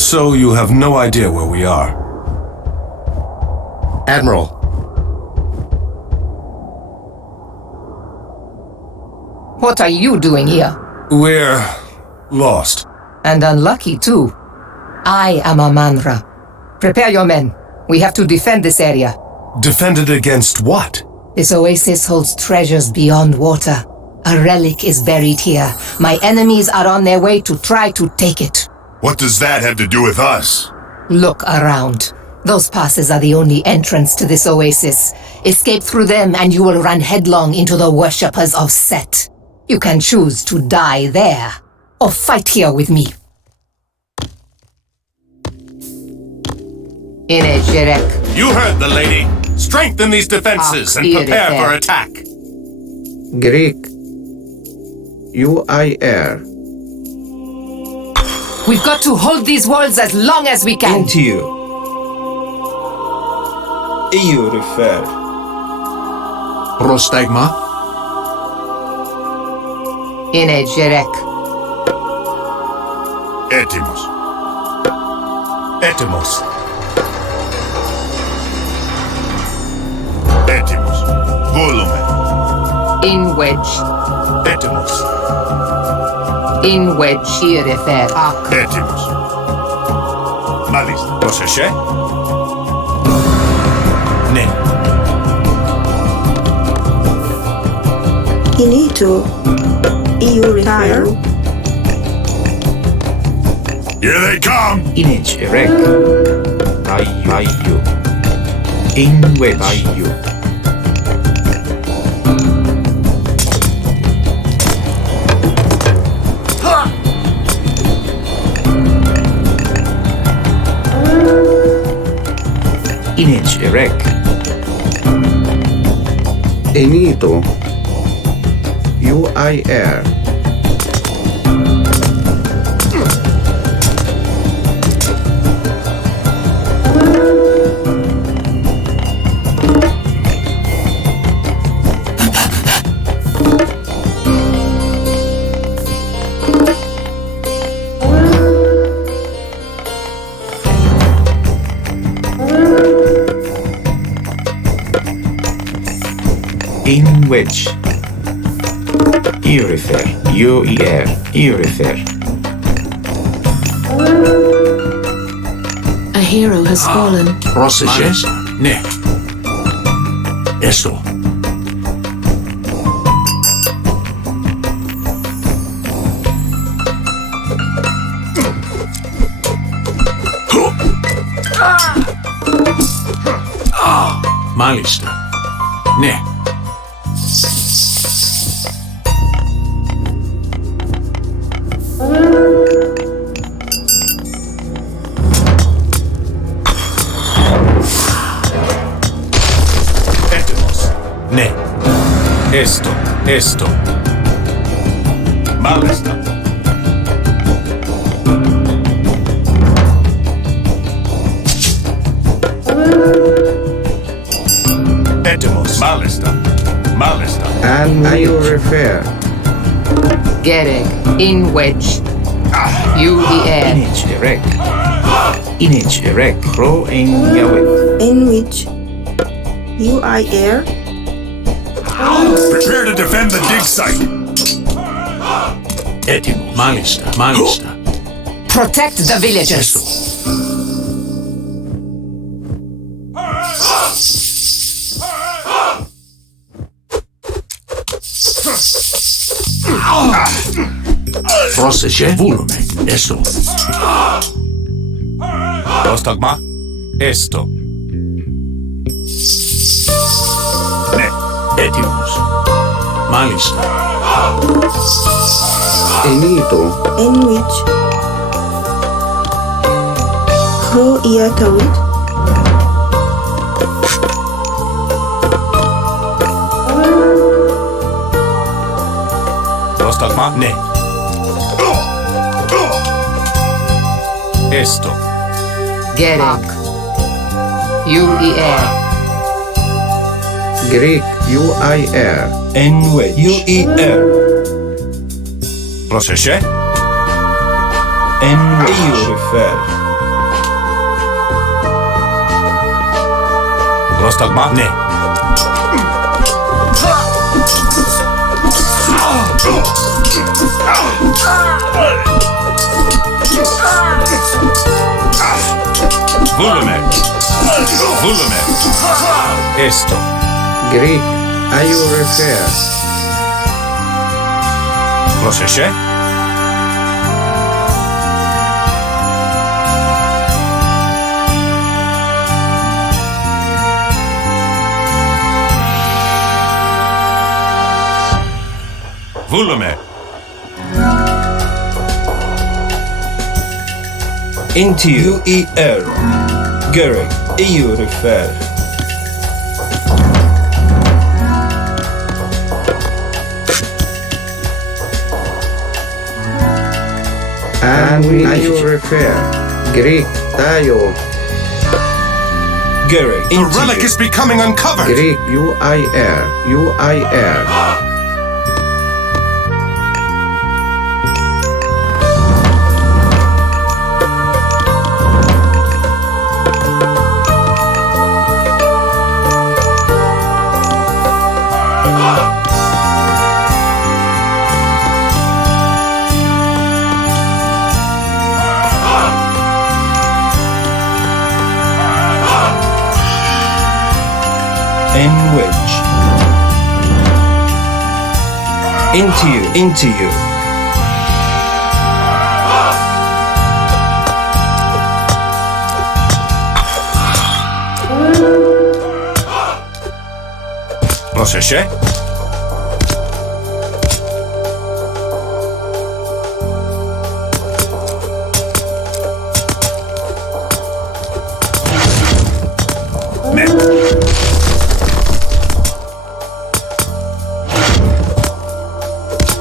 So you have no idea where we are? Admiral. What are you doing here? We're lost. And unlucky, too. I am Amanra. Prepare your men. We have to defend this area. Defend it against what? This oasis holds treasures beyond water. A relic is buried here. My enemies are on their way to try to take it. What does that have to do with us? Look around. Those passes are the only entrance to this oasis. Escape through them and you will run headlong into the worshippers of Set. You can choose to die there, or fight here with me. Inejirek. You heard the lady. Strengthen these defenses and prepare for attack. Greek. UIR. We've got to hold these walls as long as we can. Into you. EU refer. Prostagma. Inejirek. Etimos. Etimos. Etimos. Volume. In wedge. Etimos. In wedge. Irefer. Ak. Etimos. Malista. Proseše? Ne. Inito. EU retire. Here they come! Inage erect. Ayu. In wedge. Ayu. Inage erect. Enito. UIR. In wedge. Irifer. UER. Irifer. A hero has fallen. Proseše? Ne. Esto. Μάλιστα. Ναι. Ne. Esto. Malista. Etimos. Malista. And you refer. Gereg. In wedge. UER. Inage erect. Inage erect. Pro in Yawit. In which UIR. Prepare to defend the dig site! Έτοιμο. Μάλιστα. Protect the villagers. Πρόσεχε. Βούλουμε. Έστω. Πρόσταγμα. Esto. Ναι. Έτοιμος. Μάλιστα. Enito. In which Who Iatawit. Πρόσταγμα. Ναι. Esto. Gereg. UER. Greek. UIR. In wedge. UER. Πρόσεχε. In wedge. EU refer. Prostagma. Ne. Volume. Volume. Esto. Greek, are you refer? Proseše. Volume. Into UER. Gary, EU refer. And are you refer? Greek, tayo. Gary, The into relic is becoming uncovered. Greek, UIR, UIR. in which. Into you. Proseše. Ne.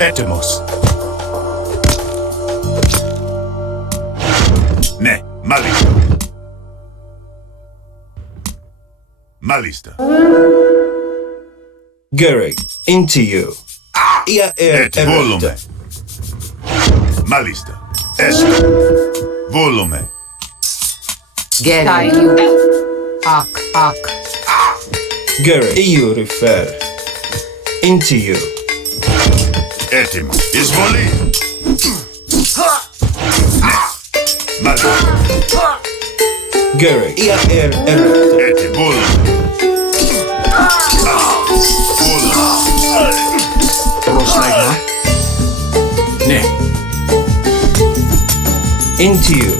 Etemos. Ne. Mali. Malista. Gary, into you. Et volume. Malista. Esto. Volume. Get you. Ak. Gary, EU refer. Into you. Etim. Izvoli. Mali. Gary, ER. Eti volume. Volume. Proslegma. Ne. Into you.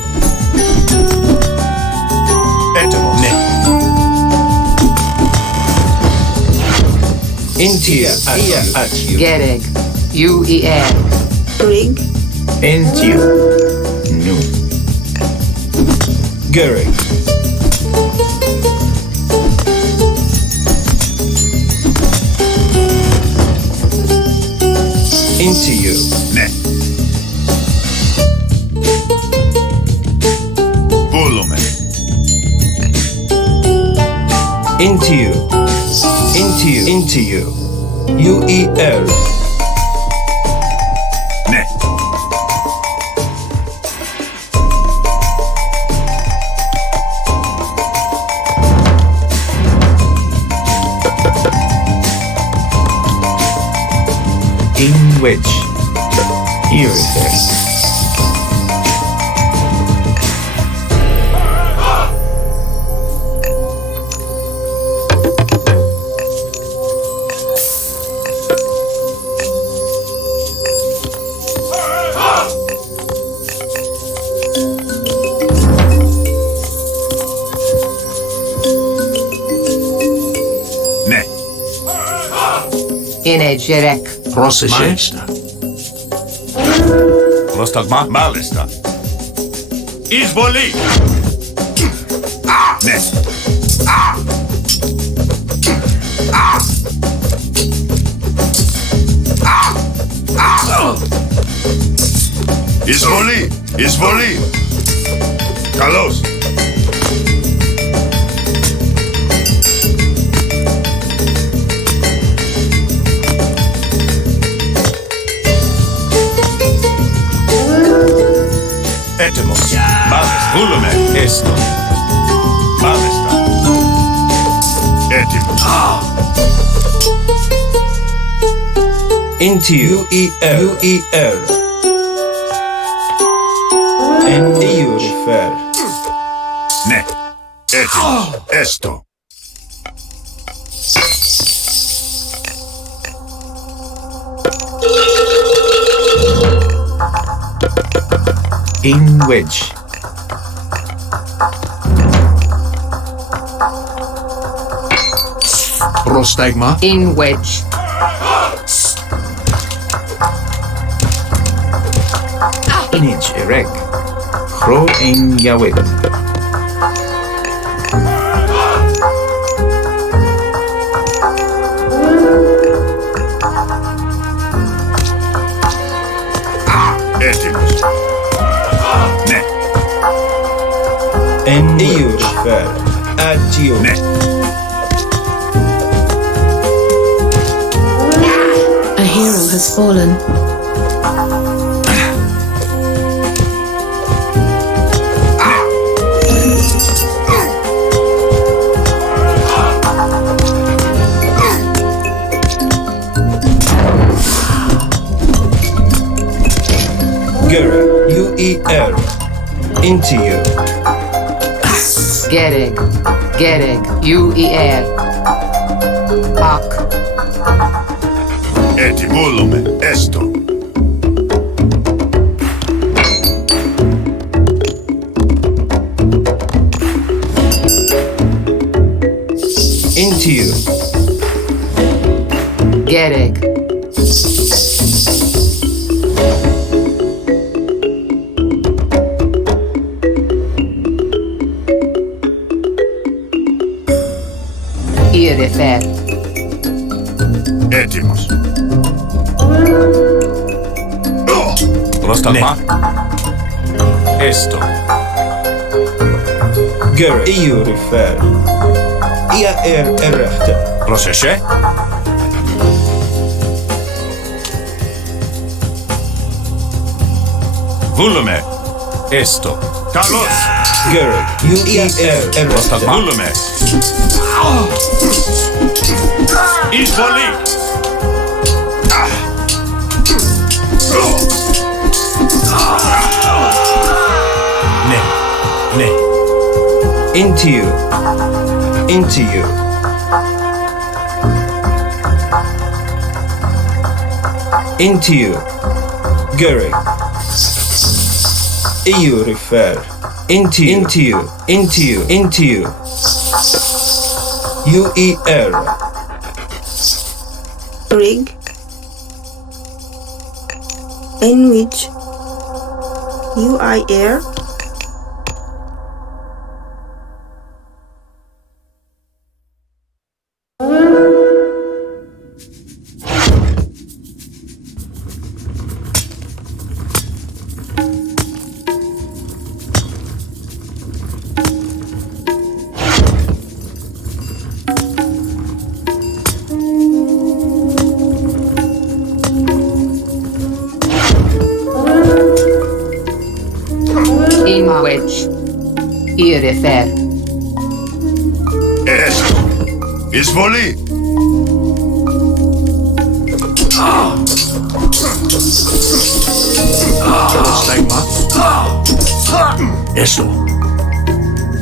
Etemos. Ne. Into you. At you. Gereg. UER. Rig. Into you. Nu. Gary. Into you. Ne. Volume. Into you. Into you. UER. Ne. In which. Here it is. Ne. Ine Jerek. Proseše. Malista. Prostagma. Malista. Izvoli. Ne. Izvoli. Kalos. Etemos. Malista. Volume. Esto. Malista. Into you. UER. And EU refer. Ne. Etimus. Esto. In wedge. Prostigma. In wedge. Inage erect. Pro in Yahweh. Etimus. Ne. And EU refer. Agio. Ne. A hero has fallen. Gary. UER. Into you. Gereg. UER. Ak. Etimulume. Esto. Into you. Gereg. Irifer. Etimus. Prostigma. Esto. Gary. EU refer. IAR errechte. Proseche. Volume. Esto. Carlos. Gary. UER errechte. Prostigma. Volume. Izvoli. Ne. Into you. Into you. Into you. Gary. EU refer. Into you. Into you. Into you. Into you. UER. Rig. In which UIR. In wedge. Irifer. Esto. Izvoli. Prostigma. Esto.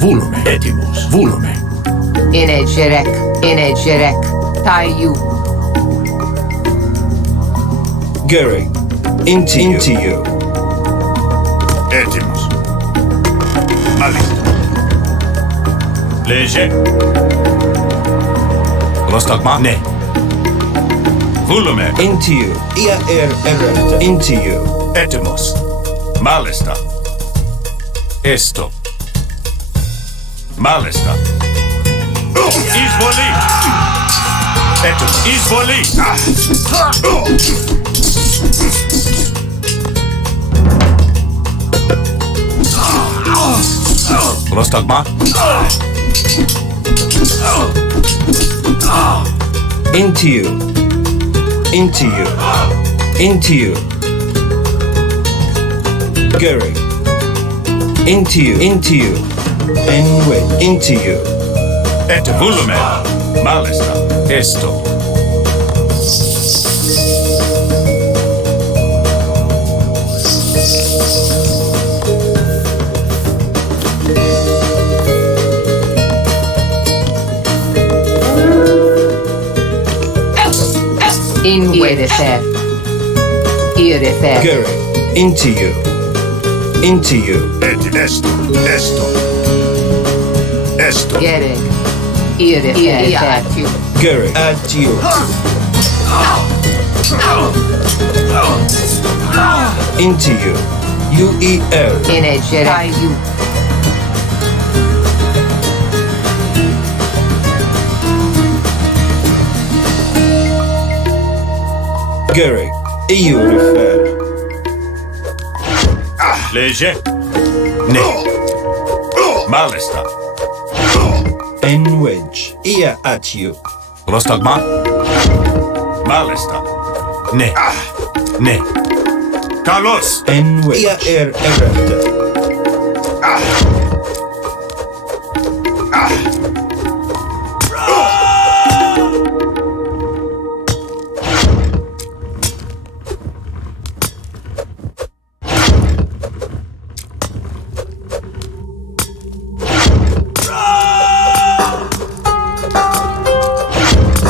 Volume. Etimus. Volume. Inegerek. Tayu. Gary. Into you. Etimus. Malik. Leje. Prostigma. Ne. Volume. Into you. IAR errechte. Into you. Etimus. Malesta. Esto. Malesta. Izvoli. Etimus. Izvoli. Prostigma. Into you. Into you. Into you. Gary. Into you. Into you. And wait. Into you. Et volume. Malesta. Esto. In Wedefer. Irefer. Gary, into you. Into you. Esto. Gerek. Irefer. Gary, at you. Into you. UER. Energerek. You. Gary, EU refer. Léger. Ne. Malista. En wedge. Ia at you. Rostagma. Malista. Ne. Ne. Carlos. En wedge. Ia errata.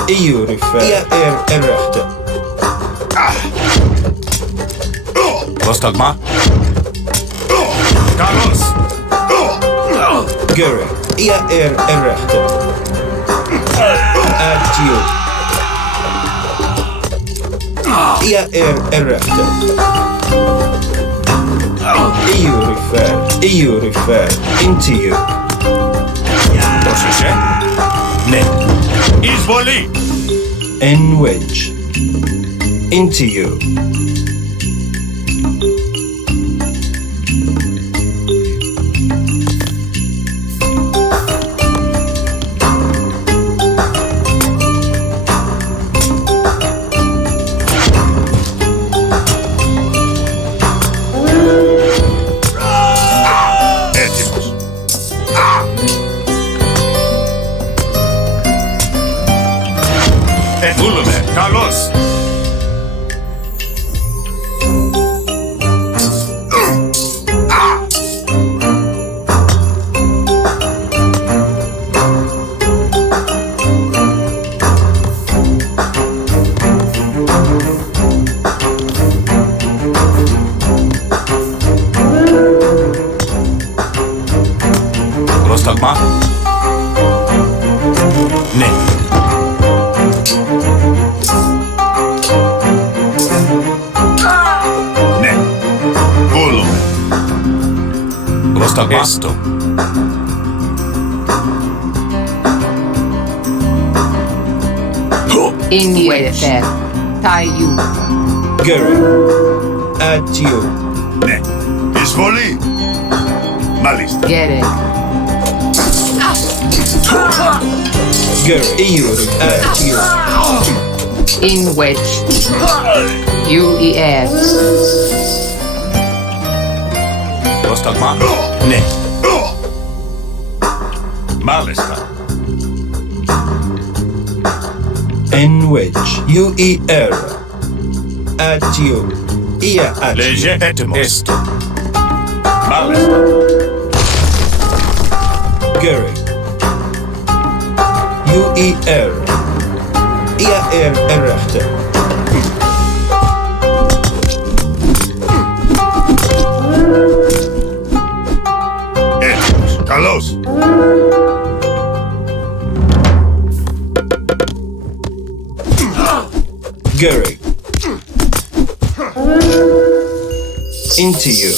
EU refer. Ia errata. Rostagma. Carlos. Gary, ia errata. At you. Ia errata. EU refer. Into you. Rocheche. Ne. Izvoli. En wedge. Into you. Carlos. Rostagma. Ne. Rostagma. Esto. In Wedefer. Tayu. Gary, at you. Ne. Izvoli. Malista. Gerek. Gary, EU at you. In wedge. UER. Rostagma. Ne. Malista. En wedge. UER. At you. Ia at you. Léger. Etymos. Esto. Malista. Gary. UER. Ia errata. Carlos. Gary. Into you.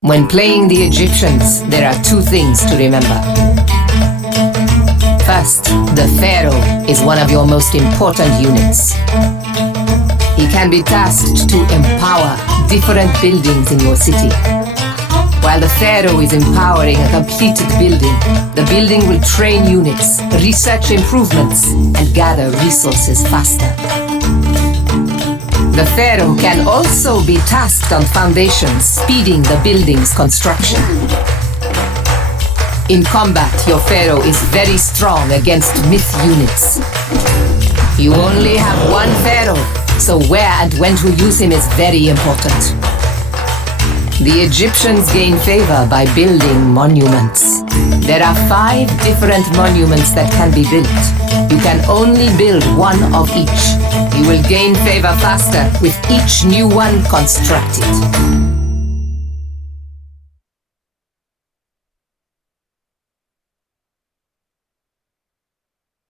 When playing the Egyptians, there are two things to remember. First, the Pharaoh is one of your most important units. He can be tasked to empower different buildings in your city. While the Pharaoh is empowering a completed building, the building will train units, research improvements, and gather resources faster. The Pharaoh can also be tasked on foundations, speeding the building's construction. In combat, your Pharaoh is very strong against myth units. You only have one pharaoh, so where and when to use him is very important. The Egyptians gain favor by building monuments. There are 5 different monuments that can be built. You can only build one of each. You will gain favor faster with each new one constructed.